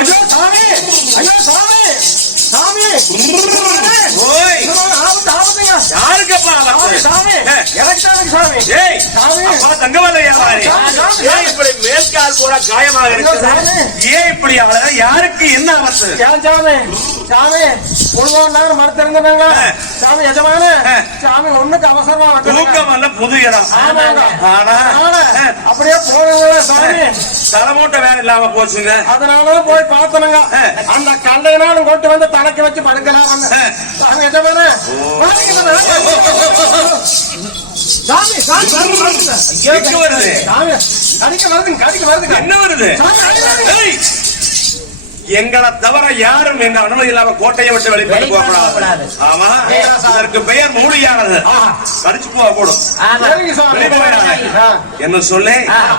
ஐயோ சாமி. ஐயோ சாமி. சாமி. ஓய். ஆபத்து ஆபத்துங்க யாருக்கப்பா சாமி ஆபத்து? சாமி. எனக்கு தானுங்க சாமி. ஏய். சாமி. அப்பா வாரி. சாமி. ஏன் இப்படி மேற்கால் பூரா காயமாக இருக்குது? சாமி. ஏன் இப்படி ஆகுது? யாருக்கு என்ன ஆபத்து? சாமி? சாமி உள்வாங்க மறுத்திருந்தாங்களா ஆ. சாமி எஜமான. சாமி ஒண்ணுக்கு அவசரமா. தூக்கம் அல்ல புது இடம். ஆனா அப்படியே போனீங்களா சாமி தலைமூட்டை வேற இல்லாம போச்சுங்க அதனால போய் பார்த்தனுங்க. அந்த கண்டையினாலும் கொண்டு வந்து தலைக்கு வச்சு படுக்கலாம் வந்து. சாமி எஜமான சாமி சாமி வருது. எங்க வருது? கடிக்க கடிக்க வருதுங்க என்ன வருது எங்களை தவிர யாரும் எங்க அனுமதி இல்லாம கோட்டையை விட்டு வெளிப்பட்டு போகக்கூடாது. போகக்கூடாது. ஆமா. அதற்கு பெயர் மூலியானது. கடிச்சு போக கூடும். என்ன சொல்லி.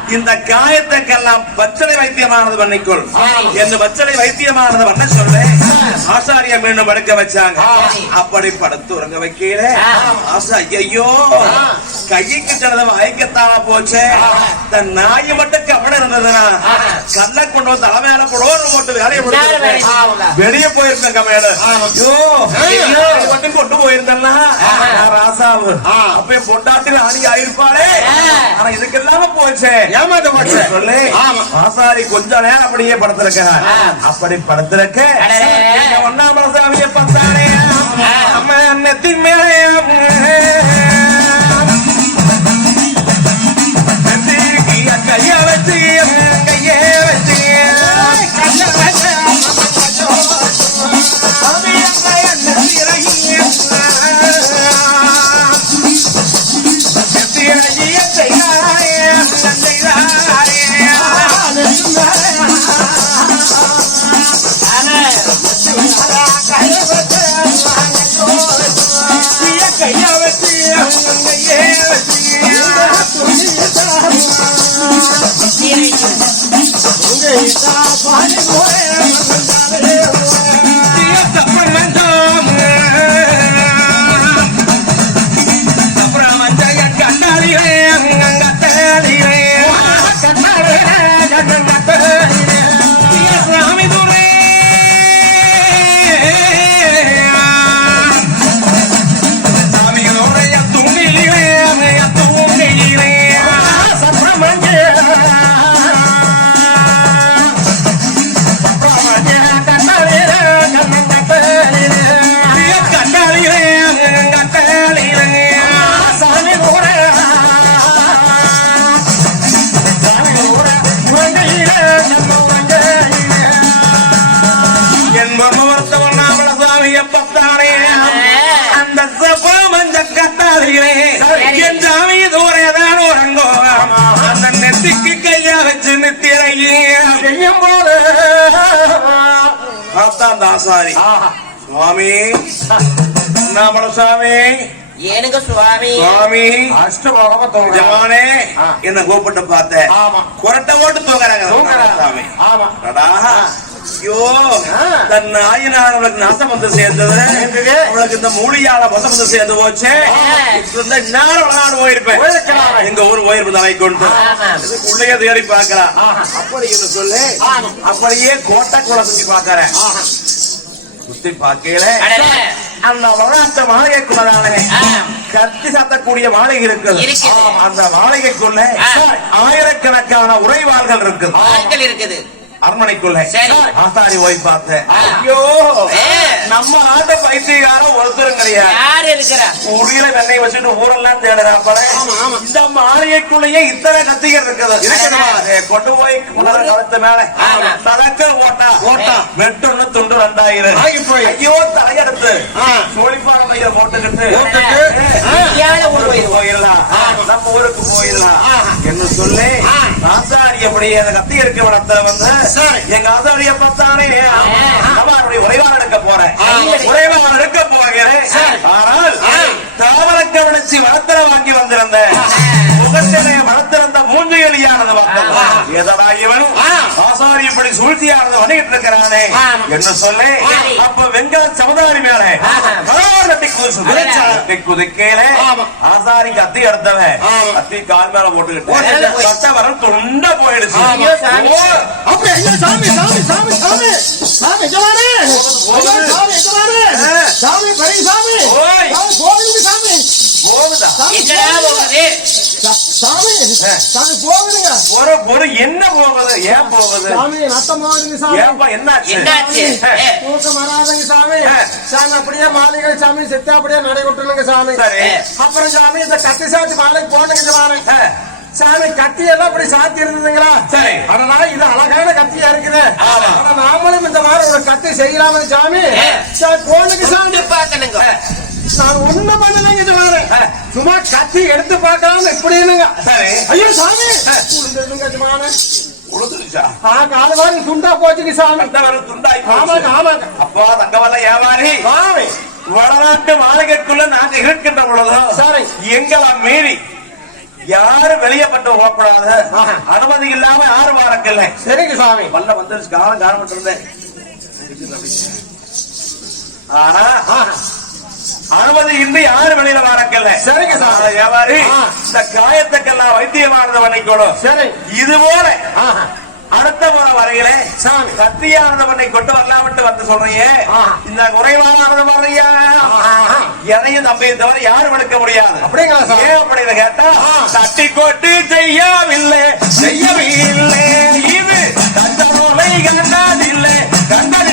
இந்த காயத்துக்கெல்லாம் பச்சளை வைத்தியமானது பண்ணிக்கொள். என்று பச்சளை வைத்தியமானது பண்ண சொல்ல? ஆசாரியம். மீண்டும் படுக்க வச்சாங்க. அப்படி படுத்து உறங்க வைக்கல. ஆசா ஐயோ கைக்கு கிடந்த வாய்க்கத்தாம போச்சு. தன் நாய் மட்டும் கவனம் இருந்ததுன்னா கல்ல கொண்டு வந்து தலை மேல போடுவோம் போட்டு வேலையை வேலை வேலை. முடிச்சு. வெளியே போயிருந்தேன் கமையோட ஐயோ மட்டும் கொண்டு போயிருந்தேன்னா? ராசாவு. அப்ப பொண்டாட்டில் ஆணி ஆயிருப்பாளே. ஆனா இதுக்கு இல்லாம போச்சே. ஏமாத்த போச்சு. சொல்லி. ஆசாரி கொஞ்ச நேரம் அப்படியே படுத்திருக்க அப்படி படுத்திருக்க. அடடே. எங்க ஒண்ணாமல சாமியை பார்த்தானே அந்த செய்யும் போது அதான் தாசாரி. சுவாமி. நம்மள சுவாமி. ஏனுங்க சுவாமி? சுவாமி. ஜமானே ஆ. என்ன கூப்பிட்டு பார்த்தேன் ஆமா. குரட்டை ஓட்டு தூங்குறாங்க. தூங்குறாங்க. சாமி ஆமா. ஐயோ. தன் நாயினால் அவளுக்கு நாசம் வந்து சேர்ந்தது. அவளுக்கு இந்த மூலியால வசம் வந்து சேர்ந்து போச்சு இந்த நேரம் நாடு போயிருப்பேன் போயிருக்கலாம். எங்க ஊர் கொண்டு தேடி அப்படி சொல்லு ஆமா. அப்படியே கோட்டை குளை சுத்தி பார்க்கறேன் சுத்தி அடடே. அந்த வளாத்த மாளிகைக்குள்ளதானே. கத்தி சாத்தக்கூடிய மாளிகை இருக்குது. அந்த மாளிகைக்குள்ள. ஆயிரக்கணக்கான உறைவாள்கள் இருக்குது இருக்குது அரண்மனைக்குள்ள. சரி. ஆசாரி போய் பார்த்தேன். ஐயோ. நம்ம ஆட்ட பைத்தியக்காரன் ஒருத்தரும் கிடையாது. இருக்கிறா? முடியல வெண்ணெய் வச்சுட்டு ஊரெல்லாம் தேடுறாப்பல இந்த மாளிகைக்குள்ளேயே இத்தனை கத்திகள் இருக்குது. கொண்டு போய் கழுத்து மேல. தலக்க ஓட்டா. ஓட்டா. வெட்டொன்னு துண்டு ரெண்டாயிரம். ஐயோ தலையெடுத்து. ஆ. சோழிப்பாறைய போட்டுக்கிட்டு. போயிடலாம். நம்ம ஊருக்கு போயிடலாம். என்று சொல்லி ஆசாரி அப்படி அந்த கத்தி இருக்க இடத்துல வந்து எங்க ஆசாரிய பார்த்தானே அவருடைய உறைவாளர் எடுக்க போறேன். எடுக்க போகிறேன். ஆனால் தாவரக்க விழிச்சு வளர்த்தர வாங்கி வந்திருந்த முகத்திலே வளர்த்திருந்த மூஞ்சலியானது பார்த்தது எதடா இவன் ஆசாரி இப்படி சூழ்ச்சியானது பண்ணிட்டு இருக்கிறானே என்ன சொல்லி அப்ப வெங்கல சமுதாரி மேலே குதிக்கையிலே ஆமா. ஆசாரி கத்தி எடுத்தவன் ஆமா. கத்தி கால் மேல போட்டுக்கிட்டு. போட்டுக்கிட்டு. கட்ட வரம் துண்ட போயிடுச்சு. சாமி. சாமி சாமி சாமி சாமி. சாமி எஜமானே. ஐயோ சாமி எஜமானே. ஆ. சாமி பெரிய சாமி. ஓய். சாமி போகுது? சாமி போகுதா? சாமி சாமி போகுதுங்க ஒரு ஒரு என்ன போகுது? ஏன் போகுது? சாமி நத்தம் போகுதுங்க சாமி. ஏன்பா என்னாச்சு. தூக்கம் வராதுங்க சாமி. சாமி அப்படியே மாளிகை சாமி செத்து அப்படியே நடை விட்டுருங்க சாமி. சரி. அப்புறம் சாமி இந்த கத்தி சாத்தி மாலைக்கு போனுங்க சாமி சாமி கத்தி எல்லாம் அப்படி சாத்தி இருந்ததுங்களா? சரி. அதனால இது அழகான கத்தியா இருக்குது. ஆமா. ஆனா நாமளும் இந்த மாதிரி ஒரு கத்தி செய்யலாமே சாமி. ஏ. சாமி போனுங்க சாமி. சுட்டு பார்க்கணுங்க. நான் ஒண்ணும் பண்ணலைங்க ஆ. சும்மா கத்தி எடுத்து பார்க்கலாம் இப்படினுங்க சரி. ஐயோ சாமி! உளுந்துருங்க சாமி உழுதுருச்சா ஆ போச்சுங்க சாமி. துண்டாய் ஆமாங்க. ஆமாங்க. அப்பா தங்கவல்ல வியாபாரி சாமி வடநாட்டு மாளிகைக்குள்ள நாங்க இருக்கின்ற பொழுது சரி. எங்களை மீறி யாரும் வெளியப்பட்டு போகக்கூடாது. ஆஹா. அனுமதி இல்லாம யாரும் வரக்கில்லை. சரிங்க சாமி. வல்ல வந்து காலம் காணப்பட்டு இருந்தேன் ஆனா. அனுமதி இன்றி யாரும் வெளியில வரக்கில்லை சரிங்க. ஆனா வியாபாரி. இந்த காயத்துக்கெல்லாம் வைத்தியமானது பண்ணிக்கணும் சரி இது போல. அடுத்த முறை வரையிலே பண்ணை கொண்டு வரலாம்ட்டு வந்து சொல்றீங்க. இந்த குறைவானது வரையா. எதையும் நம்பி தவிர யாரும் எடுக்க முடியாது அப்படிங்களா சாமி ஏன் அப்படின்னு கேட்டா. தட்டி கொட்டு செய்யவில்லை செய்யவில்லை இது தந்தரோலை கண்டதில்லை கண்டதில்லை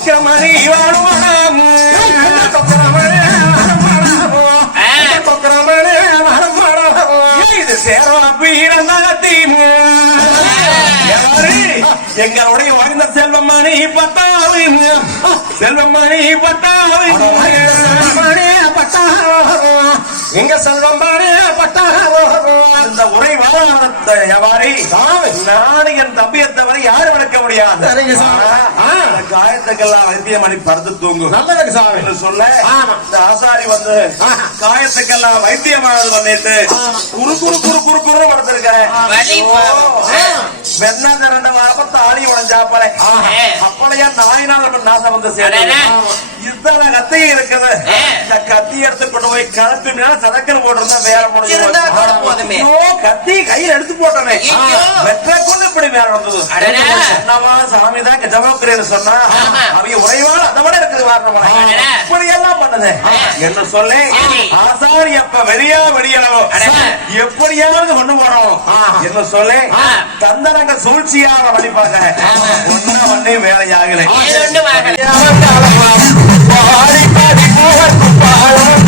பொக்கமணி வாழுமாடாம் இது சேரவா யாரு? எங்களுடைய வாழ்ந்த செல்வமணி பட்டாவி செல்வமணி பட்டாவி எங்க செல்வம் பாரு பட்டா அந்த உரை வாழாத வியாபாரி நாடு என் தம்பியை தவிர யாரும் எடுக்க முடியாது சரிங்க சாமி. ஆனா, அந்த காயத்துக்கெல்லாம் வைத்தியம் பண்ணி படுத்து தூங்கும். நல்லதுங்க சாமி. ஆமா. இந்த ஆசாரி வந்து. காயத்துக்கெல்லாம் வைத்தியமானது பண்ணிட்டு. குறு குறு குறு குறு குறு படுத்திருக்கிறேன் வலி வெண்ண திரண்ட வரப்ப தாலி உடஞ்சாப்பலே அப்பளையா நாயினால் நாசம் வந்து சேர்ந்து இத்தனை கத்தி இருக்குது. இந்த கத்தி எடுத்து கொண்டு போய் கலத்து மேல சதக்கல் போட்டிருந்தா வேற. ஐயோ, கத்தி கையில எடுத்து போட்டனே ஐயோ. வெற்ற கொண்டு இப்படி மேல அடடே. என்னவா சாமி தான் கஜமோக்கிறேன்னு சொன்னா. அவங்க உறைவாள் அந்த விட இருக்குது வாரணம். இப்படி எல்லாம் பண்ணுது. என்ன சொல்லி சரி. ஆசாரி அப்ப வெளியா அடடே. எப்படியாவது கொண்டு போறோம் என்ன சொல்லி. தந்தனங்க சூழ்ச்சியாக வழிபாங்க. ஒன்னா ஒன்னே வேலை ஆகலை. ஏதொண்டு வாகலை பாடி பாடி பூவர்க்கு பாலம்